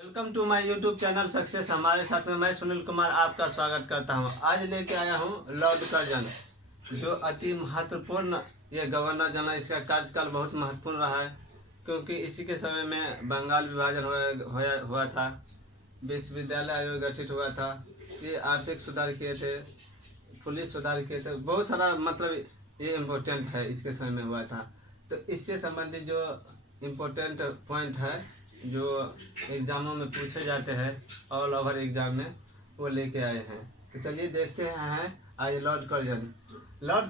Welcome to my YouTube channel success. हमारे साथ में मैं सुनील कुमार आपका स्वागत करता हूं। आज लेके आया हूं लॉर्ड कर्जन, जो अति महत्वपूर्ण ये गवर्नर जनरल, इसका कार्यकाल बहुत महत्वपूर्ण रहा है क्योंकि इसी के समय में बंगाल विभाजन हुआ था, विश्वविद्यालय आयोग गठित हुआ था, ये आर्थिक सुधार किए थे, पुलिस सुधार किए थे, बहुत सारा मतलब ये इम्पोर्टेंट है इसके समय में हुआ था। तो इससे संबंधित जो इम्पोर्टेंट पॉइंट है जो एग्जामों में पूछे जाते हैं ऑल ओवर एग्जाम में, वो लेके आए हैं। तो चलिए देखते हैं आज लॉर्ड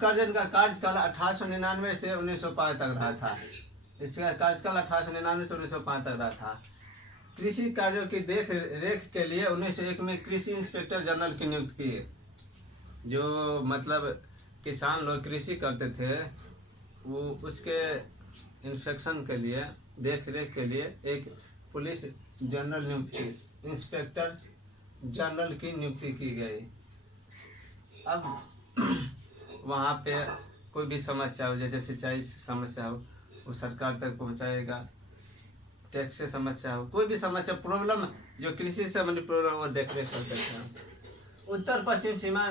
कर्जन का कार्यकाल 1899 से 1905 तक रहा था। इसका कार्यकाल 1899 से 1905 तक रहा था। कृषि कार्यों की देख रेख के लिए 1901 में कृषि इंस्पेक्टर जनरल की नियुक्ति की। जो मतलब किसान लोग कृषि करते थे वो उसके इंस्पेक्शन के लिए, देख रेख के लिए एक पुलिस जनरल नियुक्ति, इंस्पेक्टर जनरल की नियुक्ति की गई। अब वहाँ पे कोई भी समस्या हो, जैसे सिंचाई समस्या हो वो सरकार तक पहुँचाएगा, टैक्स से समस्या हो, कोई भी समस्या प्रॉब्लम जो कृषि से संबंधित प्रॉब्लम वो देख रेख कर सकते हैं। उत्तर पश्चिम सीमा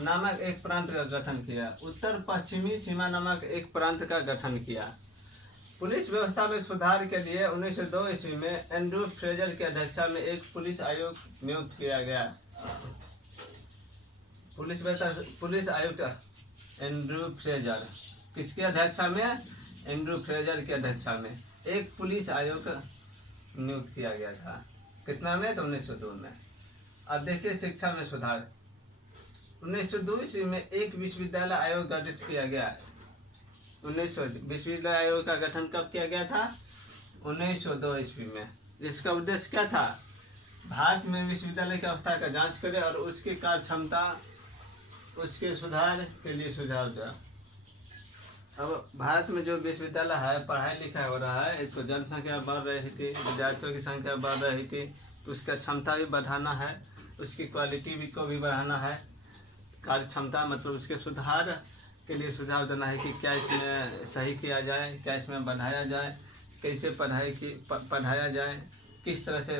नामक एक प्रांत का गठन किया। उत्तर पश्चिमी सीमा नामक एक प्रांत का गठन किया। पुलिस व्यवस्था में सुधार के लिए 1902 ईस्वी में एंड्रू फ्रेजर की अध्यक्षता में एक पुलिस आयोग नियुक्त किया गया। पुलिस आयुक्त एंड्रू फ्रेजर, किसकी अध्यक्षता में? एंड्रू फ्रेजर की अध्यक्षता में एक पुलिस आयोग नियुक्त किया गया था। कितना में? तो 1902 में। अब देखिए शिक्षा में सुधार। 1902 ईस्वी में एक विश्वविद्यालय आयोग गठित किया गया। विश्वविद्यालय आयोग का गठन कब किया गया था? 1902 ईस्वी में। जिसका उद्देश्य क्या था? भारत में विश्वविद्यालय की अवस्था का जांच करे और उसकी कार्य क्षमता, उसके सुधार के लिए सुझाव दिया। अब भारत में जो विश्वविद्यालय है, पढ़ाई लिखाई हो रहा है, एक तो जनसंख्या बढ़ रही थी, विद्यार्थियों की संख्या बढ़ रही थी, तो उसका क्षमता भी बढ़ाना है, उसकी क्वालिटी भी को भी बढ़ाना है, कार्य क्षमता मतलब उसके सुधार के लिए सुझाव देना है कि क्या इसमें सही किया जाए, क्या इसमें बढ़ाया जाए, कैसे पढ़ाया जाए, किस तरह से,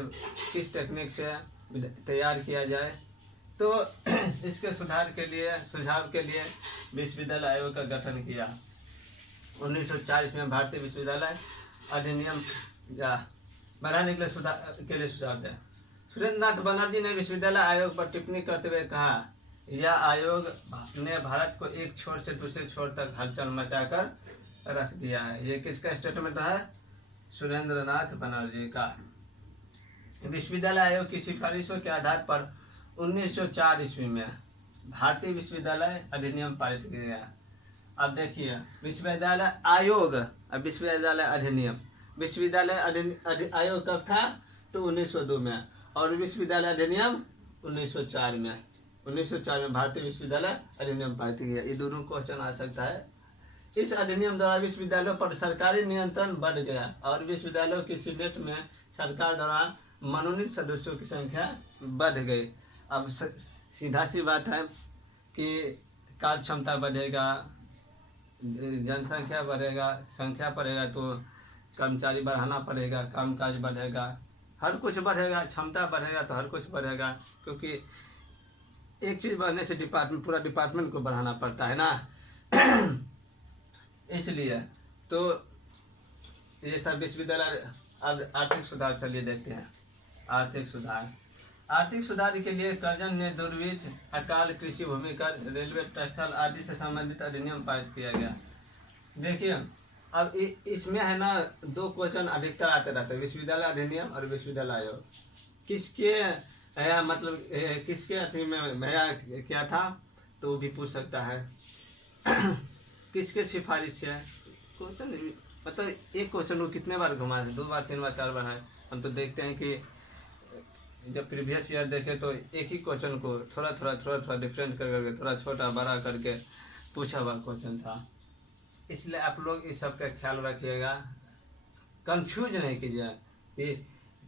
किस टेक्निक से तैयार किया जाए। तो इसके सुधार के लिए, सुझाव के लिए विश्वविद्यालय आयोग का गठन किया। 1940 में भारतीय विश्वविद्यालय अधिनियम बढ़ाने के लिए सुझाव दिया। सुरेंद्र नाथ बनर्जी ने विश्वविद्यालय आयोग पर टिप्पणी करते हुए कहा, यह आयोग ने भारत को एक छोर से दूसरे छोर तक हलचल मचाकर रख दिया है। ये किसका स्टेटमेंट है? सुरेंद्र नाथ बनर्जी का। विश्वविद्यालय आयोग की सिफारिशों के आधार पर 1904 ईस्वी में भारतीय विश्वविद्यालय अधिनियम पारित किया गया। अब देखिए विश्वविद्यालय आयोग, अब विश्वविद्यालय अधिनियम, विश्वविद्यालय आयोग कब था? तो 1902 में, और विश्वविद्यालय अधिनियम 1904 में। 1904 में भारतीय विश्वविद्यालय अधिनियम पारित किया। ये दोनों क्वेश्चन आ सकता है। इस अधिनियम द्वारा विश्वविद्यालयों पर सरकारी नियंत्रण बढ़ गया और विश्वविद्यालयों की सीनेट में सरकार द्वारा मनोनीत सदस्यों की संख्या बढ़ गई। अब सीधा सी बात है कि कार्य क्षमता बढ़ेगा, जनसंख्या बढ़ेगा, संख्या बढ़ेगा तो कर्मचारी बढ़ाना पड़ेगा, कामकाज बढ़ेगा, हर कुछ बढ़ेगा, क्षमता बढ़ेगा तो हर कुछ बढ़ेगा, क्योंकि एक चीज बढ़ने से पूरा डिपार्टमेंट को बढ़ाना पड़ता है ना। इसलिए तो ये था विश्वविद्यालय। अब आर्थिक सुधार, चलिए देखते हैं आर्थिक सुधार के लिए कर्जन ने दुर्भिक्ष, अकाल, कृषि भूमि कर, रेलवे, टैक्सल आदि से संबंधित अधिनियम पारित किया गया। देखिए अब इसमें है ना दो क्वेश्चन अधिकतर आते रहते हैं, विश्वविद्यालय अधिनियम और विश्वविद्यालय आयोग। किसके मतलब किसके अथी में भैया क्या था तो वो भी पूछ सकता है। किसके सिफारिश से क्वेश्चन, मतलब एक क्वेश्चन को कितने बार घुमा है? 2 बार, 3 बार, 4 बार है। हम तो देखते हैं कि जब प्रीवियस ईयर देखे तो एक ही क्वेश्चन को थोड़ा डिफरेंट करके, थोड़ा छोटा बड़ा करके पूछा हुआ क्वेश्चन था। इसलिए आप लोग इस सब का ख्याल रखिएगा, कंफ्यूज नहीं कीजिए कि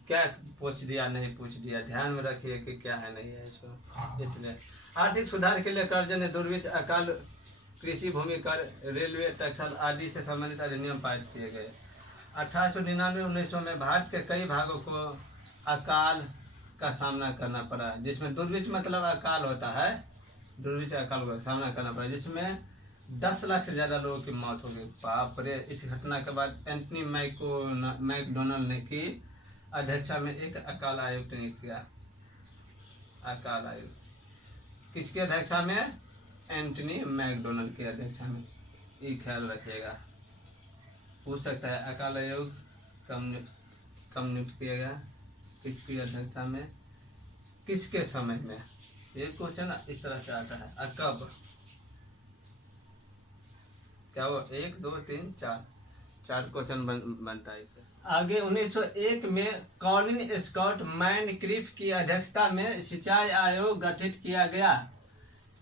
क्या पूछ दिया नहीं पूछ दिया, ध्यान में रखिए कि क्या है नहीं है इसको। इसलिए आर्थिक सुधार के लिए कर्जन ने दुर्भिक्ष, अकाल, कृषि भूमि कर, रेलवे, टैक्सल आदि से संबंधित अधिनियम पारित किए गए। 1899-1900 में भारत के कई भागों को अकाल का सामना करना पड़ा, जिसमें दुर्भिक्ष मतलब अकाल होता है, दुर्भिक्ष अकाल का सामना करना पड़ा, जिसमें 10 लाख से ज़्यादा लोगों की मौत हो गई। बाप रे। इस घटना के बाद एंटनी मैकडोनल्ड ने की अध्यक्षता में एक अकाल आयोग नियुक्त किया। अकाल आयोग किसकी अध्यक्षता में? एंटनी मैकडोनल्ड की अध्यक्षता में। ये ख्याल रखिएगा, पूछ सकता है अकाल आयोग कब नियुक्त किया गया, किसकी अध्यक्षता में, किसके समय में। ये क्वेश्चन इस तरह से आता है। कब, क्या वो 1 2 3 4 क्वेश्चन बनता है इसे। आगे 1901 में कॉलिन स्कॉट मैनक्रिफ की अध्यक्षता में सिंचाई आयोग गठित किया गया।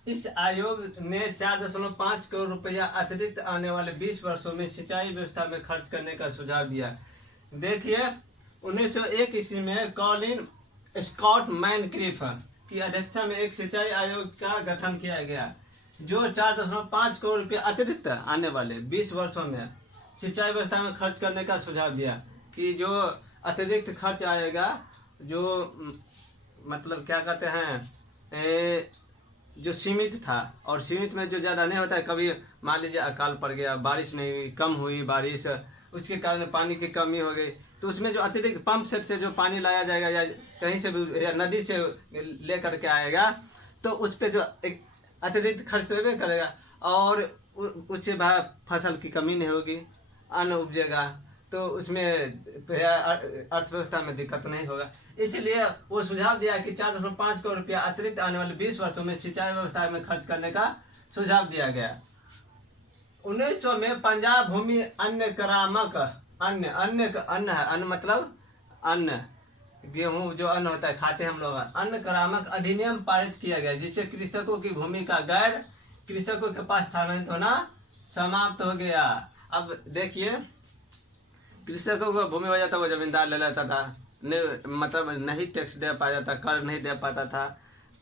इस आयोग ने 4.5 करोड़ रुपया अतिरिक्त आने वाले 20 वर्षों में सिंचाई व्यवस्था में खर्च करने का सुझाव दिया। देखिए 1901 ईस्वी में कॉलिन स्कॉट मैनक्रिफ की अध्यक्षता में एक सिंचाई आयोग का गठन किया गया, जो 4.5 करोड़ रुपये अतिरिक्त आने वाले 20 वर्षों में सिंचाई व्यवस्था में खर्च करने का सुझाव दिया। कि जो अतिरिक्त खर्च आएगा, जो मतलब क्या कहते हैं, जो सीमित था, और सीमित में जो ज़्यादा नहीं होता है, कभी मान लीजिए अकाल पड़ गया, बारिश नहीं हुई, कम हुई बारिश, उसके कारण पानी की कमी हो गई, तो उसमें जो अतिरिक्त पंप सेट से जो पानी लाया जाएगा या कहीं से भी या नदी से ले करके आएगा, तो उस पर जो एक अतिरिक्त खर्च करेगा, और उससे फसल की कमी नहीं होगी, अन्न उपजेगा, तो उसमें अर्थव्यवस्था में दिक्कत नहीं होगा। इसलिए वो सुझाव दिया कि 4.5 करोड़ रुपया अतिरिक्त आने वाले 20 वर्षों में सिंचाई व्यवस्था में खर्च करने का सुझाव दिया गया। 1900 में पंजाब भूमि अन्न करामक अन्न मतलब अन्न, गेहूं जो अन्न होता है खाते हम लोग, अन्न करामक अधिनियम पारित किया गया, जिससे कृषकों की भूमि का गैर कृषकों के पास स्थानांतरित होना समाप्त हो गया। अब देखिए, कृषकों को भूमि हो जाता, वो जमींदार ले लेता था, मतलब नहीं टैक्स दे पाया था, कर नहीं दे पाता था,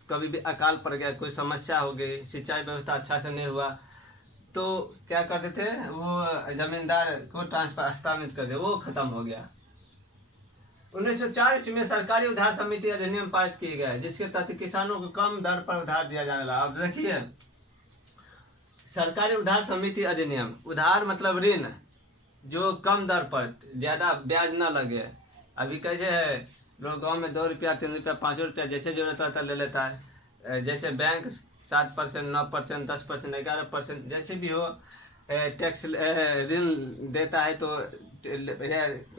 कभी भी अकाल पड़ गया, कोई समस्या हो गई, सिंचाई व्यवस्था अच्छा से नहीं हुआ, तो क्या करते थे, वो जमींदार को ट्रांसफर हस्तांतरित कर दे, वो खत्म हो गया। 1904 में सरकारी उधार समिति अधिनियम पारित किया गया, जिसके तहत किसानों को कम दर पर उधार दिया जाने लगा। अब देखिए, सरकारी उधार समिति अधिनियम, उधार मतलब ऋण, जो कम दर पर, ज्यादा ब्याज ना लगे। अभी कैसे है, लोग गाँव में 2 रुपया 3 रुपया 5 रुपया जैसे जरूरत आता ले लेता है। जैसे बैंक 7%, 9%, 10%, 11% जैसे भी हो टैक्स ऋण देता है, तो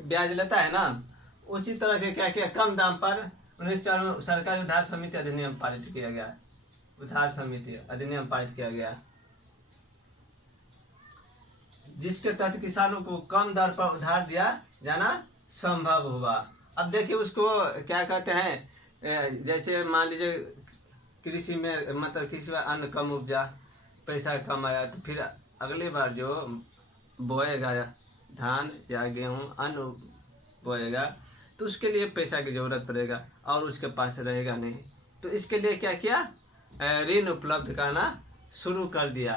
ब्याज लेता है ना, उसी तरह से क्या किया, कम दाम पर 1904 में सरकारी उधार समिति अधिनियम पारित किया गया। उधार समिति अधिनियम पारित किया गया, जिसके तहत किसानों को कम दर पर उधार दिया जाना संभव हुआ। अब देखिए, उसको क्या कहते हैं, जैसे मान लीजिए कृषि में, मतलब कृषि में अन्न कम उपजा, पैसा कम आया, तो फिर अगली बार जो बोएगा धान या गेहूं, अन्न बोएगा, तो उसके लिए पैसा की जरूरत पड़ेगा, और उसके पास रहेगा नहीं, तो इसके लिए क्या किया, ऋण उपलब्ध करना शुरू कर दिया,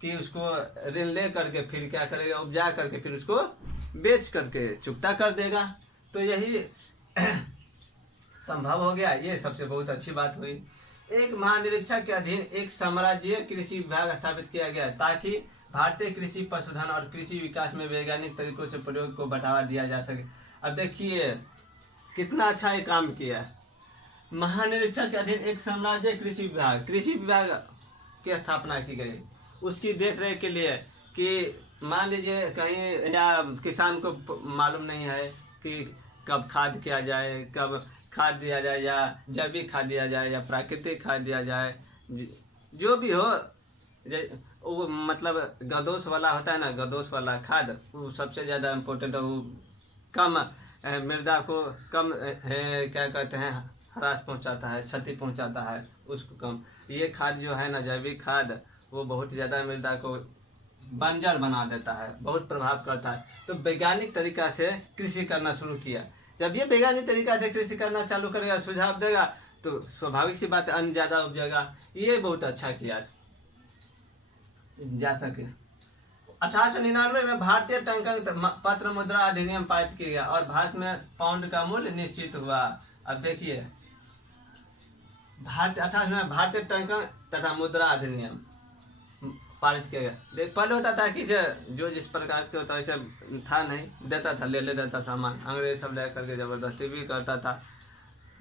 कि उसको ऋण ले करके फिर क्या करेगा, उपजा करके फिर उसको बेच करके चुकता कर देगा। तो यही संभव हो गया, ये सबसे बहुत अच्छी बात हुई। एक महानिरीक्षक के अधीन एक साम्राज्यीय कृषि विभाग स्थापित किया गया, ताकि भारतीय कृषि, पशुधन और कृषि विकास में वैज्ञानिक तरीकों से प्रयोग को बढ़ावा दिया जा सके। अब देखिए कितना अच्छा ये काम किया। महानिरीक्षक के अधीन एक साम्राज्यीय कृषि विभाग की स्थापना की गई, उसकी देख रेख के लिए, कि मान लीजिए कहीं या किसान को मालूम नहीं है कि कब खाद किया जाए, कब खाद दिया जाए, या जैविक खाद दिया जाए या प्राकृतिक खाद दिया जाए, जो भी हो, वो मतलब गदोस वाला होता है ना, गदोस वाला खाद, वो सबसे ज़्यादा इम्पोर्टेंट है। वो कम मृदा को कम क्या कहते हैं, ह्रास पहुंचाता है, क्षति पहुंचाता है उसको कम। ये खाद जो है ना, जैविक खाद, वो बहुत ज़्यादा मृदा को बंजर बना देता है, बहुत प्रभाव करता है। तो वैज्ञानिक तरीका से कृषि करना शुरू किया। जब ये वैज्ञानिक तरीका से कृषि करना चालू करेगा, सुझाव देगा, तो स्वाभाविक सी बात है, अन्न ज़्यादा उपजेगा। ये बहुत अच्छा किया जा सके। 1899 में भारतीय टंकन पत्र मुद्रा अधिनियम पारित किया गया और भारत में पाउंड का मूल्य निश्चित हुआ। अब देखिए भारतीय टंकन तथा मुद्रा अधिनियम पारित किया गया। पहले होता था कि जो जिस प्रकार से होता वैसे था, नहीं देता था, ले लेता सामान, अंग्रेज सब ले करके जबरदस्ती भी करता था,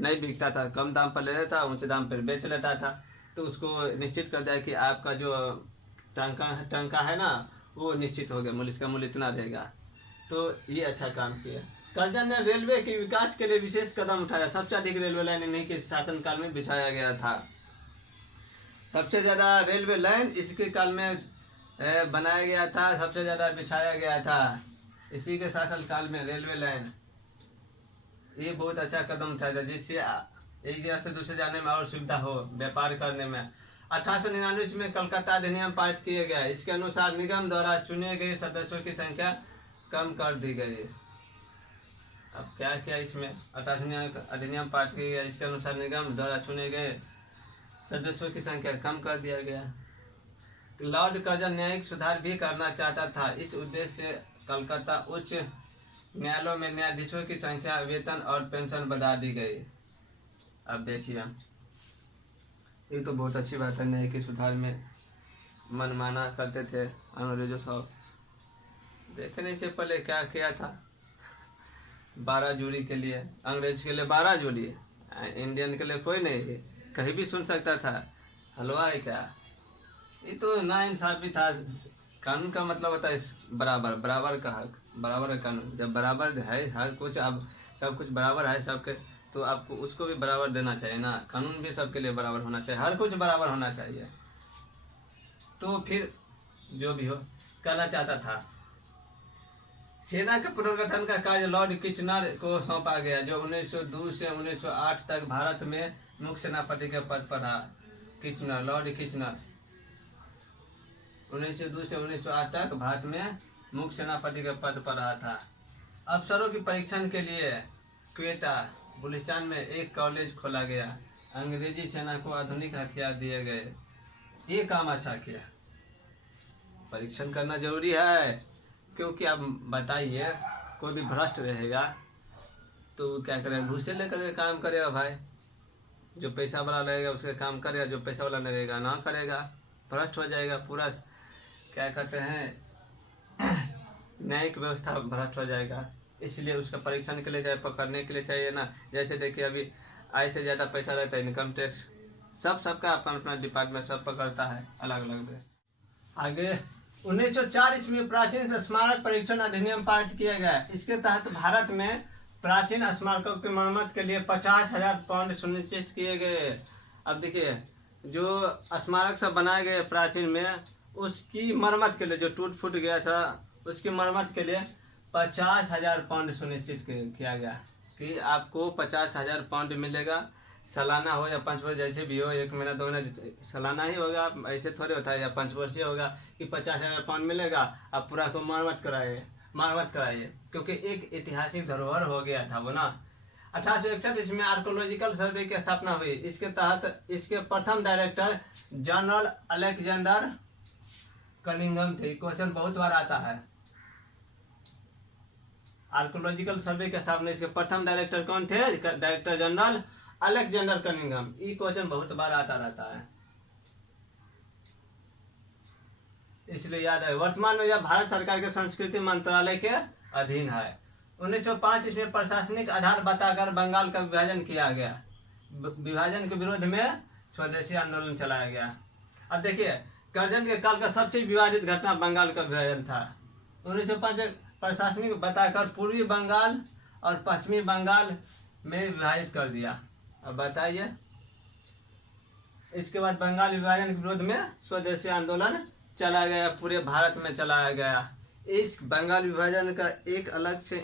नहीं बिकता था, कम दाम पर ले लेता, ऊंचे दाम पर बेच लेता था। तो उसको निश्चित कर दिया कि आपका जो टंका है ना वो निश्चित हो गया, मूल्य इसका मूल्य इतना देगा। तो ये अच्छा काम किया। कर्जन ने रेलवे के विकास के लिए विशेष कदम उठाया। सबसे अधिक रेलवे लाइन इन्हीं के शासनकाल में बिछाया गया था। सबसे ज़्यादा रेलवे लाइन इसके काल में बनाया गया था, सबसे ज़्यादा बिछाया गया था इसी के शासनकाल में रेलवे लाइन। ये बहुत अच्छा कदम था जिससे एक जगह से दूसरे जाने में और सुविधा हो, व्यापार करने में। 1899 में कलकत्ता अधिनियम पारित किया गया। इसके अनुसार निगम द्वारा चुने गए सदस्यों की संख्या कम कर दी गई। अब क्या क्या इसमें 1899 अधिनियम पारित किया गया, इसके अनुसार निगम द्वारा चुने गए सदस्यों की संख्या कम कर दिया गया। लॉर्ड कर्जन न्यायिक सुधार भी करना चाहता था। इस उद्देश्य से कलकत्ता उच्च न्यायालयों में न्यायाधीशों की संख्या, वेतन और पेंशन बढ़ा दी गई। अब देखिए ये तो बहुत अच्छी बात है, न्याय के सुधार में मनमाना करते थे अंग्रेजों सब। देखने से पहले क्या किया था, 12 जोड़ी के लिए, अंग्रेज के लिए 12 जोड़ी, इंडियन के लिए कोई नहीं, कहीं भी सुन सकता था। हलवा है क्या, ये तो नाइंसाफी था। कानून का मतलब होता है बराबर, बराबर का हक, बराबर का कानून। जब बराबर है हर कुछ, अब सब कुछ बराबर है सबके, तो आपको उसको भी बराबर देना चाहिए ना। कानून भी सबके लिए बराबर होना चाहिए, हर कुछ बराबर होना चाहिए। तो फिर जो भी हो करना चाहता था। सेना के पुनर्गठन का कार्य लॉर्ड किचनर को सौंपा गया, जो 1902 से 1908 तक भारत में मुख्य सेनापति के पद पर रहा। किचनर, लॉर्ड किचनर 1902 से 1908 तक भारत में मुख्य सेनापति के पद पर रहा था। अफसरों की परीक्षण के लिए क्वेटा, बलूचिस्तान में एक कॉलेज खोला गया। अंग्रेजी सेना को आधुनिक हथियार दिए गए। ये काम अच्छा किया। परीक्षण करना जरूरी है, क्योंकि अब बताइए कोई भी भ्रष्ट रहेगा तो क्या करेगा, घूसे लेकर काम करेगा भाई। जो पैसा वाला रहेगा उसके काम करेगा, जो पैसा वाला नहीं रहेगा ना करेगा, भ्रष्ट हो जाएगा पूरा। क्या कहते हैं न्यायिक व्यवस्था भ्रष्ट हो जाएगा। इसलिए उसका परीक्षण के लिए चाहे पकड़ने के लिए चाहिए ना। जैसे देखिए अभी आय से ज़्यादा पैसा रहता है, इनकम टैक्स, सबका अपना अपना डिपार्टमेंट सब पकड़ता है अलग अलग में। आगे 1904 ईस्वी में प्राचीन स्मारक परीक्षण अधिनियम पारित किया गया। इसके तहत भारत में प्राचीन स्मारकों की मरम्मत के लिए 50,000 पाउंड सुनिश्चित किए गए। अब देखिए जो स्मारक सब बनाए गए प्राचीन में, उसकी मरम्मत के लिए, जो टूट फूट गया था उसकी मरम्मत के लिए 50,000 पाउंड सुनिश्चित किया गया कि आपको 50,000 पाउंड मिलेगा। सालाना हो या 5 वर्ष, जैसे भी हो, 1 महीना 2 महीना, सालाना ही होगा, ऐसे थोड़े होता है, या 5 वर्षीय होगा कि 50,000 पाउंड मिलेगा। आप पूरा को मरम्मत कराइए, क्योंकि एक ऐतिहासिक धरोहर हो गया था वो ना। 1861 इसमें आर्कोलॉजिकल सर्वे की स्थापना हुई। इसके तहत इसके प्रथम डायरेक्टर जनरल अलेक्जेंडर कनिंघम थे। क्वेश्चन बहुत बार आता है। आर्कोलॉजिकल सर्वे की स्थापना, इसके प्रथम डायरेक्टर कौन थे? Director general Alexander Cunningham. ये क्वेश्चन बहुत बार आता रहता है, इसलिए याद है। वर्तमान में यह भारत सरकार के संस्कृति मंत्रालय के अधीन है। 1905 इसमें प्रशासनिक आधार बताकर बंगाल का विभाजन किया गया। विभाजन के विरोध में स्वदेशी आंदोलन चलाया गया। अब देखिए कर्जन के काल का सबसे विवादित घटना बंगाल का विभाजन था। 1905 में प्रशासनिक बताकर पूर्वी बंगाल और पश्चिमी बंगाल में विभाजित कर दिया। अब बताइए, इसके बाद बंगाल विभाजन के विरोध में स्वदेशी आंदोलन चला गया, पूरे भारत में चलाया गया। इस बंगाल विभाजन का एक अलग से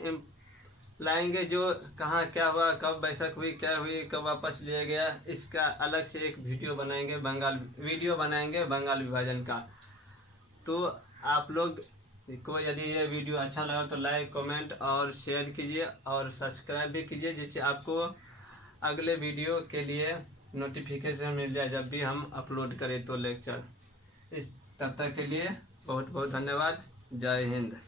लाएंगे, जो कहाँ क्या हुआ, कब बैठक हुई, क्या हुई, कब वापस लिया गया, इसका अलग से एक वीडियो बनाएंगे बंगाल विभाजन का। तो आप लोग को यदि ये वीडियो अच्छा लगा तो लाइक, कमेंट और शेयर कीजिए और सब्सक्राइब भी कीजिए, जिससे आपको अगले वीडियो के लिए नोटिफिकेशन मिल जाए जब भी हम अपलोड करें तो लेक्चर। तब तक के लिए बहुत बहुत धन्यवाद। जय हिंद।